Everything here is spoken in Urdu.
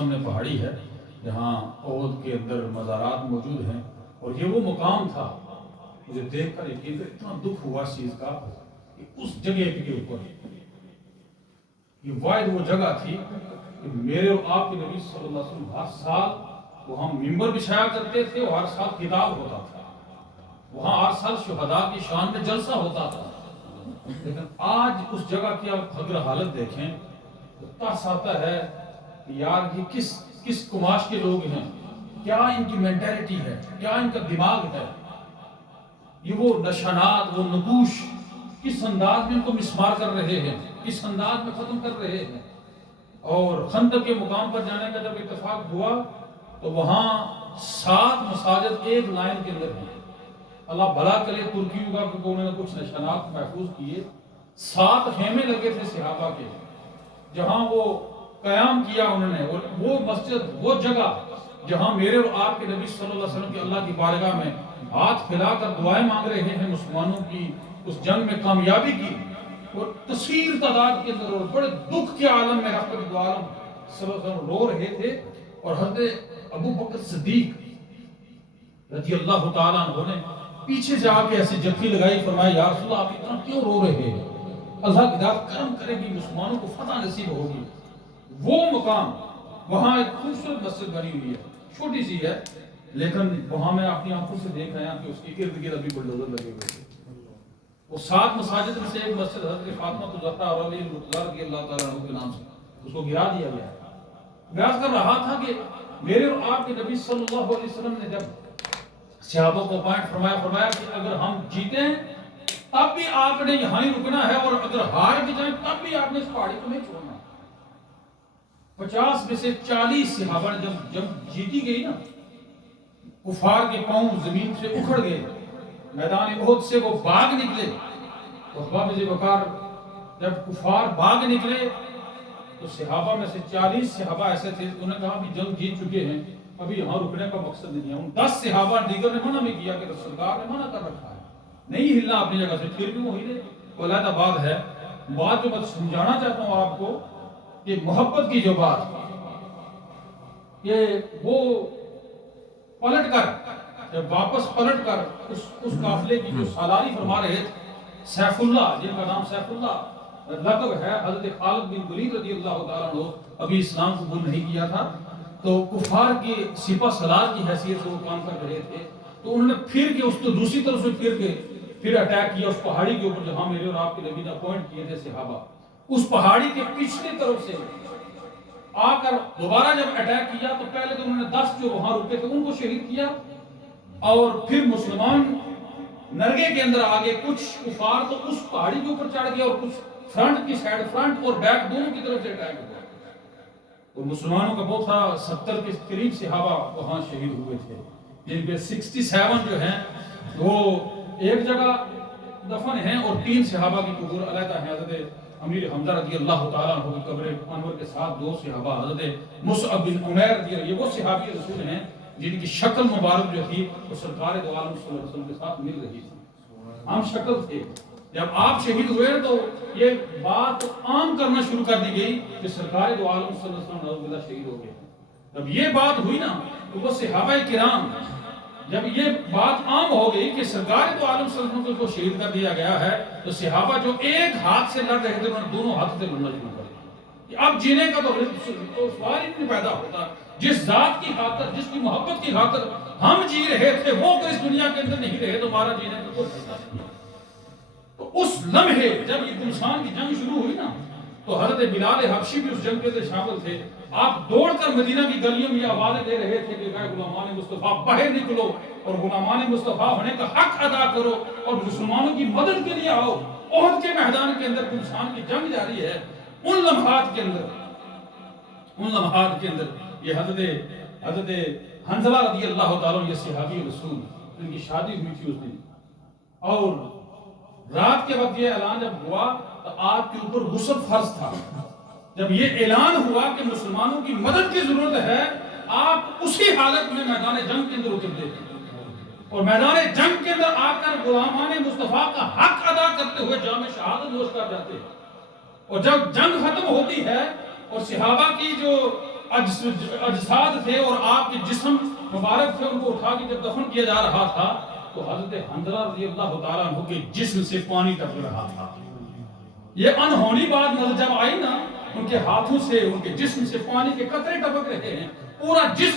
سامنے پہاڑی ہے جہاں احد کے اندر مزارات موجود ہیں، اور یہ وہ مقام تھا مجھے دیکھ کر یقین اتنا دکھ ہوا اس چیز کا کہ اس جگہ کے اوپر یہ واحد وہ جگہ تھی کہ میرے اور آپ کے نبی صلی اللہ علیہ وسلم ہر سال وہاں ممبر بچھایا کرتے تھے، اور ہر سال خطاب ہوتا تھا، وہاں ہر سال شہداء کی شان میں جلسہ ہوتا تھا. لیکن آج اس جگہ کی آپ اگر حالت دیکھیں تو ترس آتا ہے کہ یار یہ کس کماش کے لوگ ہیں، کیا ان کی مینٹیلٹی ہے، کیا ان کا دماغ ہے، یہ وہ نشانات، وہ نقوش کس انداز میں ان کو مسمار کر رہے ہیں، کس انداز میں ختم کر رہے ہیں. اور خندق کے مقام پر جانے کا جب اتفاق ہوا تو وہاں 7 مساجد ایک لائن کے اندر ہیں. اللہ بھلا کرے ترکیوں کا، کیونکہ انہوں نے کچھ نشانات محفوظ کیے. 7 خیمے لگے تھے صحابہ کے جہاں وہ قیام کیا انہوں نے، اور وہ مسجد، وہ جگہ جہاں میرے اور آپ کے نبی صلی اللہ علیہ وسلم کی اللہ کی بارگاہ میں ہاتھ پھیلا کر دعائیں مانگ رہے ہیں مسلمانوں کی اس جنگ میں کامیابی کی، اور کثیر تعداد کے اندر اور بڑے دکھ کے عالم میں رحمت عالم صلی اللہ علیہ وسلم رو رہے تھے. اور حضرت ابو بکر صدیق رضی اللہ تعالیٰ عنہ نے پیچھے جا کے ایسی جھپکی لگائی، فرمایا یا رسول اللہ آپ اتنا کیوں رو رہے ہیں، اللہ کی ذات کرم کرے گی، مسلمانوں کو فتح نصیب ہوگی. وہ مقام وہاں ایک خوبصورت مسجد بنی ہوئی ہے، چھوٹی سی ہے، لیکن وہاں میں اپنی آنکھوں سے دیکھ آیا کہ اس کے ارد گرد ابھی بلڈوزر لگے ہوئے تھے. وہ 7 مساجد میں سے ایک مسجد حضرت فاطمہ الزہرا اور علی رضی اللہ تعالیٰ عنہ کے نام سے اس کو گرا دیا گیا. میں عرض کر رہا تھا کہ میرے اور آپ کے نبی صلی اللہ علیہ وسلم نے جب صحابہ کو اپوائنٹ فرمایا کہ اگر ہم جیتے ہیں تب بھی آپ نے یہاں ہی رکنا ہے، اور اگر ہار بھی جائیں تب بھی آپ نے اس پہاڑی کو نہیں چھوڑنا. 50 میں سے 40 صحابہ نے جب جیتی گئی نا، کفار کے پاؤں زمین سے اکھڑ گئے، میدان احد سے وہ بھاگ نکلے. حباب ذی وقار جب کفار بھاگ نکلے تو صحابہ میں سے 40 صحابہ ایسے تھے، انہوں نے کہا ابھی جنگ جیت چکے ہیں، ابھی یہاں رکنے کا مقصد نہیں ہے. ان 10 صحابہ دیگر نے منع بھی کیا کہ سرکار نے منع کر رکھا ہے نہیں ہلنا اپنی جگہ سے، پھر بھی وہ ہلے. وہ علیحدہ بات ہے. بات جو میں سمجھانا چاہتا ہوں آپ کو کہ محبت کی جو بات کہ وہ پلٹ کر جب واپس پلٹ کر اس قافلے کی جو سالاری فرما رہے تھے، سیف اللہ جن کا نام سیف اللہ لقب ہے، حضرت خالد بن ولید رضی اللہ تعالیٰ عنہ ابھی اسلام قبول نہیں کیا تھا، تو کفار کے سپہ سالار کی حیثیت سے وہ کام کر رہے تھے. تو انہوں نے پھر کے اس کو دوسری طرف سے پھر اٹیک کیا اس پہاڑی کے اوپر جہاں میرے اور آپ کے نبی نے اپوائنٹ کیے تھے صحابہ. اس پہاڑی کے پچھلی طرف سے آ کر دوبارہ جب اٹیک کیا تو پہلے تو انہوں نے 10 جو وہاں رکے تھے ان کو شہید کیا، اور پھر مسلمان نرگے کے اندر آگے کچھ کفار تو اس پہاڑی کے اوپر چڑھ گئے، اور کچھ فرنٹ کی سائیڈ، فرنٹ اور بیک دونوں کی طرف سے اٹیک ہوا. تو مسلمانوں کا بہت سارا 70 کے قریب صحابہ وہاں شہید ہوئے تھے، جن پہ 67 جو ہیں وہ ایک جگہ دفن ہیں، اور 3 صحابہ کی قبور علیحدہ ہیں. حضرت امیر حمزہ رضی اللہ تعالیٰ عنہ کی قبر انور کے ساتھ 2 صحابہ، حضرت مصعب بن عمیر رضی اللہ، یہ وہ صحابی رسول ہیں جن کی شکل مبارک جو تھی وہ سرکار دو عالم صلی اللہ علیہ وسلم کے ساتھ مل رہی تھی، ہم شکل تھے. جب آپ شہید ہوئے تو یہ بات عام کرنا شروع کر دی گئی کہ سرکار دو عالم صلی اللہ علیہ وسلم شہید ہو گئے. جب یہ بات ہوئی نا تو وہ صحابہ کرام، جب یہ بات عام ہو گئی کہ سرکار دو عالم صلی اللہ علیہ وسلم کو شہید کر دیا گیا ہے، تو صحابہ جو ایک ہاتھ سے لڑ رہے تھے انہوں نے دونوں ہاتھ سے لڑنا شروع کر دیا. اب جینے کا تو سوال ہی نہیں پیدا ہوتا. جس ذات کی خاطر، جس کی محبت کی خاطر ہم جی رہے تھے وہ تو اس دنیا کے اندر نہیں رہے، تو ہمارا جینے کا کوئی فائدہ نہیں. تو اس لمحے جب یہ گلشان کی جنگ شروع ہوئی نا تو حضرت بلال حبشی بھی اس جنگ کے اندر شامل تھے. آپ دوڑ کر مدینہ کی گلیوں میں یہ آوازیں دے رہے تھے کہ غلامان مصطفیٰ باہر نکلو اور غلامان مصطفیٰ ہونے کا حق ادا کرو اور مسلمانوں کی مدد کے لیے آؤ. احد کے میدان کے اندر گلشان کی جنگ جاری ہے. ان لمحات کے اندر یہ حضرت حنظلہ رضی اللہ تعالیٰ یہ صحابی رسول ان کی شادی ہوئی تھی اس دن، اور رات کے وقت یہ اعلان جب ہوا تو آپ کے اوپر غسل فرض تھا. جب یہ اعلان ہوا کہ مسلمانوں کی مدد کی ضرورت ہے، آپ اسی حالت میں میدان جنگ کے اندر اترتے تھے اور میدان جنگ کے اندر آ کر غلامان مصطفیٰ کا حق ادا کرتے ہوئے جام شہادت نوش کر جاتے. اور جب جنگ ختم ہوتی ہے اور صحابہ کی جو اجساد تھے اور آپ کے جسم مبارک تھے، ان کو اٹھا کے جب دفن کیا جا رہا تھا تو حضرت حنظلہ رضی اللہ تعالیٰ عنہ کے جسم سے پانی ٹپک رہا تھا. یہ انہونی بات نظر جب آئی نا، ان کے ہاتھوں سے ان کے جسم سے پانی کے قطرے ٹپک رہے ہیں، پورا جسم